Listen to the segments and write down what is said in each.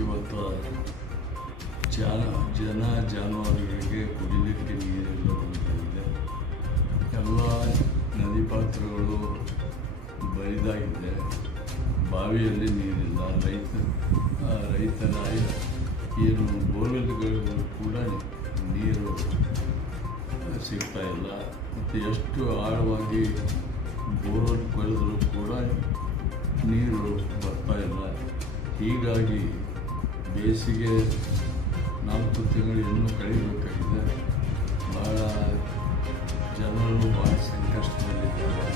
ಇವತ್ತು ಜನ ಜಾನುವಾರುಗಳಿಗೆ ಕುಡಿಲಿಕ್ಕೆ ನೀರಿಲ್ಲ ಬಂದಿದೆ. ಎಲ್ಲ ನದಿ ಪಾತ್ರಗಳು ಬರಿದಾಗಿದೆ. ಬಾವಿಯಲ್ಲಿ ನೀರಿಲ್ಲ. ರೈತರ ಏನು ಬೋರ್ವೆಲ್ಗಳು ಕೂಡ ನೀರು ಸಿಗ್ತಾ ಇಲ್ಲ. ಮತ್ತು ಎಷ್ಟು ಆಳವಾಗಿ ಬೋರ್ವೆಲ್ ಕೊರೆದರೂ ಕೂಡ ನೀರು ಬರ್ತಾ ಇಲ್ಲ. ಹೀಗಾಗಿ ಬೇಸಿಗೆ 4 ತಿಂಗಳು ಇನ್ನೂ ಕಳಿಬೇಕಾಗಿದೆ. ಭಾಳ ಜನರು ಭಾಳ ಸಂಕಷ್ಟದಲ್ಲಿದ್ದಾರೆ.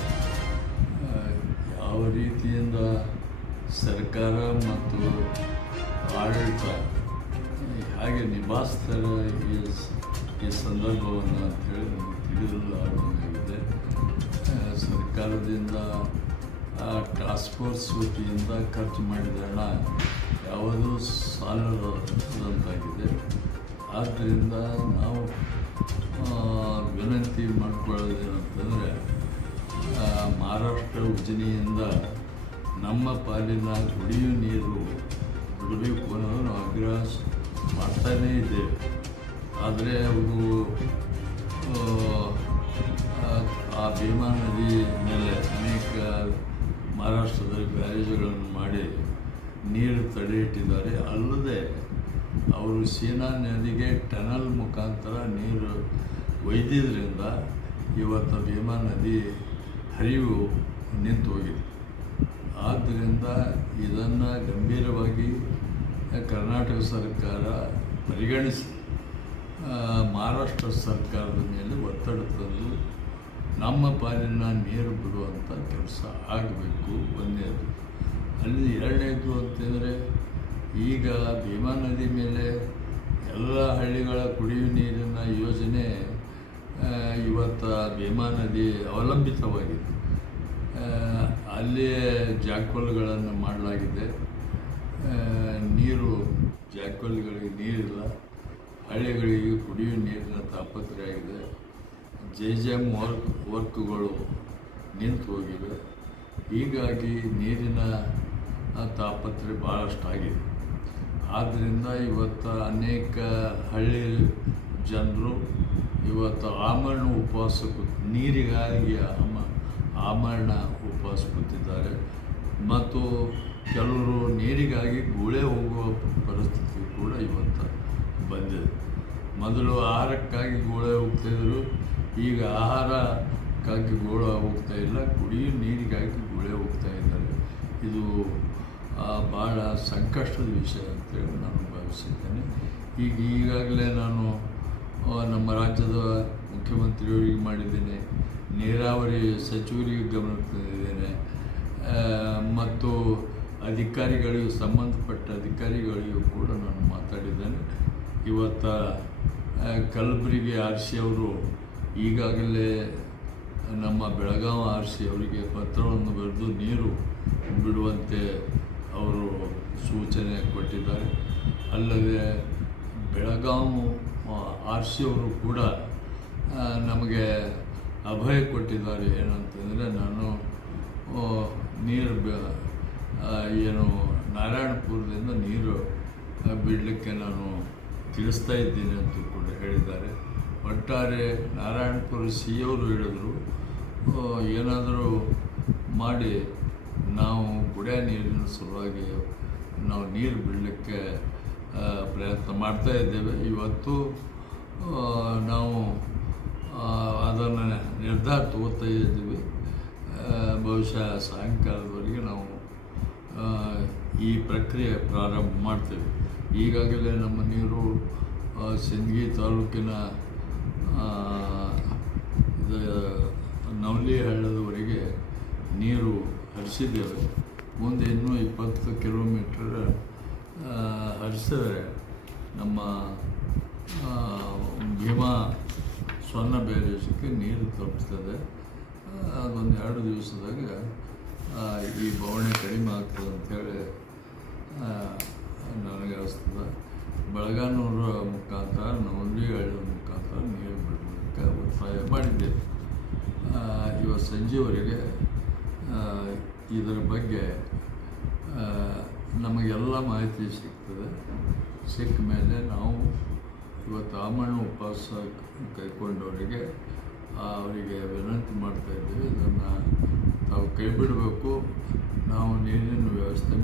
ಯಾವ ರೀತಿಯಿಂದ ಸರ್ಕಾರ ಮತ್ತು ಆಡಳಿತ ಹಾಗೆ ನಿಭಾಯಿಸ್ತಾರೆ ಈ ಸಂದರ್ಭವನ್ನು ಅಂತೇಳಿ ನಮಗೆ ತಿಳಿಯಲಾಗಿದೆ. ಸರ್ಕಾರದಿಂದ ಟಾಸ್ಕ್ ಫೋರ್ಸ್ ವತಿಯಿಂದ ಖರ್ಚು ಮಾಡಿದ ಹಣ ಯಾವುದೂ ಸಾಲದಂತಾಗಿದೆ. ಆದ್ದರಿಂದ ನಾವು ವಿನಂತಿ ಮಾಡಿಕೊಳ್ಳೋದೇನಂತಂದರೆ, ಮಹಾರಾಷ್ಟ್ರ ಉಜ್ಜನಿಯಿಂದ ನಮ್ಮ ಪಾಲಿನ ಕುಡಿಯುವ ನೀರು ಬಿಡಬೇಕು ಅನ್ನೋದು ನಾವು ಆಗ್ರಹ ಮಾಡ್ತಾನೇ ಇದ್ದೇವೆ. ಆದರೆ ಅವರು ಆ ಭೀಮಾ ನದಿ ಮೇಲೆ ಅನೇಕ ಮಹಾರಾಷ್ಟ್ರದಲ್ಲಿ ಬ್ಯಾರೇಜ್ಗಳನ್ನು ಮಾಡಿ ನೀರು ತಡೆ ಇಟ್ಟಿದ್ದಾರೆ. ಅಲ್ಲದೆ ಅವರು ಸೀನಾ ನದಿಗೆ ಟನಲ್ ಮುಖಾಂತರ ನೀರು ಒಯ್ದಿದ್ದರಿಂದ ಇವತ್ತು ಭೀಮಾ ನದಿ ಹರಿವು ನಿಂತು ಹೋಗಿದೆ. ಆದ್ದರಿಂದ ಇದನ್ನು ಗಂಭೀರವಾಗಿ ಕರ್ನಾಟಕ ಸರ್ಕಾರ ಪರಿಗಣಿಸಿ ಮಹಾರಾಷ್ಟ್ರ ಸರ್ಕಾರದ ಮೇಲೆ ಒತ್ತಡ ತಂದು ನಮ್ಮ ಪಾಲಿನ ನೀರು ಬಿಡುವಂಥ ಕೆಲಸ ಆಗಬೇಕು. ಒಂದನೇದು. ಅಲ್ಲಿ ಎರಡನೇದು ಅಂತಂದರೆ, ಈಗ ಭೀಮಾ ನದಿ ಮೇಲೆ ಎಲ್ಲ ಹಳ್ಳಿಗಳ ಕುಡಿಯುವ ನೀರಿನ ಯೋಜನೆ ಇವತ್ತು ಭೀಮಾ ನದಿ ಅವಲಂಬಿತವಾಗಿದೆ. ಅಲ್ಲಿಯೇ ಜಾಕ್ವೆಲ್ಗಳನ್ನು ಮಾಡಲಾಗಿದೆ. ಜಾಕ್ವೆಲ್ಗಳಿಗೆ ನೀರಿಲ್ಲ. ಹಳ್ಳಿಗಳಿಗೆ ಕುಡಿಯುವ ನೀರಿನ ತಾಪತ್ರೆ ಆಗಿದೆ. ಜೆಜೆಮ್ ವರ್ಕ್ಗಳು ನಿಂತು ಹೋಗಿವೆ. ಹೀಗಾಗಿ ನೀರಿನ ತಾಪತ್ರೆ ಭಾಳಷ್ಟು ಆಗಿದೆ. ಆದ್ದರಿಂದ ಇವತ್ತು ಅನೇಕ ಹಳ್ಳಿ ಜನರು ಇವತ್ತು ಆಮರಣ ಉಪವಾಸ ನೀರಿಗಾಗಿ ಆಮರಣ ಉಪವಾಸ ಕೂತಿದ್ದಾರೆ. ಮತ್ತು ಕೆಲವರು ನೀರಿಗಾಗಿ ಗುಳೆ ಹೋಗುವ ಪರಿಸ್ಥಿತಿ ಕೂಡ ಇವತ್ತು ಬಂದಿದೆ. ಮೊದಲು ಆಹಾರಕ್ಕಾಗಿ ಗೋಳೆ ಹೋಗ್ತಾಯಿದ್ರು, ಈಗ ಆಹಾರಕ್ಕಾಗಿ ಗೋಳ ಹೋಗ್ತಾ ಇಲ್ಲ, ಕುಡಿಯುವ ನೀರಿಗಾಗಿ ಗೋಳೆ ಹೋಗ್ತಾ ಇದ್ದಾರೆ. ಇದು ಭಾಳ ಸಂಕಷ್ಟದ ವಿಷಯ ಅಂತೇಳಿ ನಾನು ಭಾವಿಸಿದ್ದೇನೆ. ಈಗಾಗಲೇ ನಾನು ನಮ್ಮ ರಾಜ್ಯದ ಮುಖ್ಯಮಂತ್ರಿಯವರಿಗೆ ಮಾಡಿದ್ದೇನೆ, ನೀರಾವರಿ ಸಚಿವರಿಗೆ ಗಮನ ತಂದಿದ್ದೇನೆ, ಮತ್ತು ಅಧಿಕಾರಿಗಳಿಗೂ ಸಂಬಂಧಪಟ್ಟ ಅಧಿಕಾರಿಗಳಿಗೂ ಕೂಡ ನಾನು ಮಾತಾಡಿದ್ದೇನೆ. ಇವತ್ತು ಕಲಬುರಗಿ RC ಅವರು ಈಗಾಗಲೇ ನಮ್ಮ ಬೆಳಗಾವಿ RC ಅವರಿಗೆ ಪತ್ರವನ್ನು ಬರೆದು ನೀರು ಬಿಡುವಂತೆ ಅವರು ಸೂಚನೆ ಕೊಟ್ಟಿದ್ದಾರೆ. ಅಲ್ಲದೆ ಬೆಳಗಾವಿ RC ಅವರು ಕೂಡ ನಮಗೆ ಅಭಯ ಕೊಟ್ಟಿದ್ದಾರೆ. ಏನಂತಂದರೆ, ನಾನು ನೀರು ಏನು ನಾರಾಯಣಪುರದಿಂದ ನೀರು ಬಿಡಲಿಕ್ಕೆ ನಾನು ತಿಳಿಸ್ತಾ ಇದ್ದೀನಿ ಅಂತ ಕೂಡ ಹೇಳಿದ್ದಾರೆ. ಒಟ್ಟಾರೆ ನಾರಾಯಣಪುರ ಅವರು ಹೇಳಿದರು, ಏನಾದರೂ ಮಾಡಿ ನಾವು ಕುಡಿಯೋ ನೀರಿನ ಸಲುವಾಗಿ ನಾವು ನೀರು ಬಿಡಲಿಕ್ಕೆ ಪ್ರಯತ್ನ ಮಾಡ್ತಾ ಇದ್ದೇವೆ. ಇವತ್ತು ನಾವು ಅದನ್ನು ನಿರ್ಧಾರ ತಗೋತಾ ಇದ್ದೀವಿ. ಬಹುಶಃ ಸಾಯಂಕಾಲದವರೆಗೆ ನಾವು ಈ ಪ್ರಕ್ರಿಯೆ ಪ್ರಾರಂಭ ಮಾಡ್ತೇವೆ. ಈಗಾಗಲೇ ನಮ್ಮ ನೀರು ಸಿಂದಗಿ ತಾಲೂಕಿನ ನವಲಿ ಹಳ್ಳದವರೆಗೆ ನೀರು ಹರಿಸಿದ್ದೇವೆ. ಮುಂದೆ ಇನ್ನೂ 20 ಕಿಲೋಮೀಟರ್ ಹರಿಸಿದರೆ ನಮ್ಮ ಭೀಮಾ ಸ್ವರ್ಣ ಬ್ಯಾರೇಜಕ್ಕೆ ನೀರು ತಲುಪಿಸ್ತದೆ. ಅದೊಂದು 2 ದಿವಸದಾಗ ಈ ಬವಣೆ ಕಡಿಮೆ ಆಗ್ತದೆ ಅಂಥೇಳಿ ನನಗೆ ಅನಿಸ್ತದೆ. ಬೆಳಗಾನೂರ ಮುಖಾಂತರ ನವಲಿ ಹಳ್ಳಿ ಮುಖಾಂತರ ನೀರು ಬಿಡಲಿಕ್ಕೆ ಒತ್ತಾಯ ಮಾಡಿದ್ದೇವೆ. ಇವತ್ತು ಸಂಜೆವರೆಗೆ ಇದರ ಬಗ್ಗೆ ನಮಗೆಲ್ಲ ಎಲ್ಲ ಮಾಹಿತಿ ಸಿಗ್ತದೆ. ಸಿಕ್ಕ ಮೇಲೆ ನಾವು ಇವತ್ತು ಆಮರಣ ಉಪವಾಸ ಕೈಗೊಂಡವರಿಗೆ ಅವರಿಗೆ ವಿನಂತಿ ಮಾಡ್ತಾಯಿದ್ದೀವಿ, ಇದನ್ನು ತಾವು ಕೈ ಬಿಡಬೇಕು, ನಾವು ನೀರಿನ ವ್ಯವಸ್ಥೆ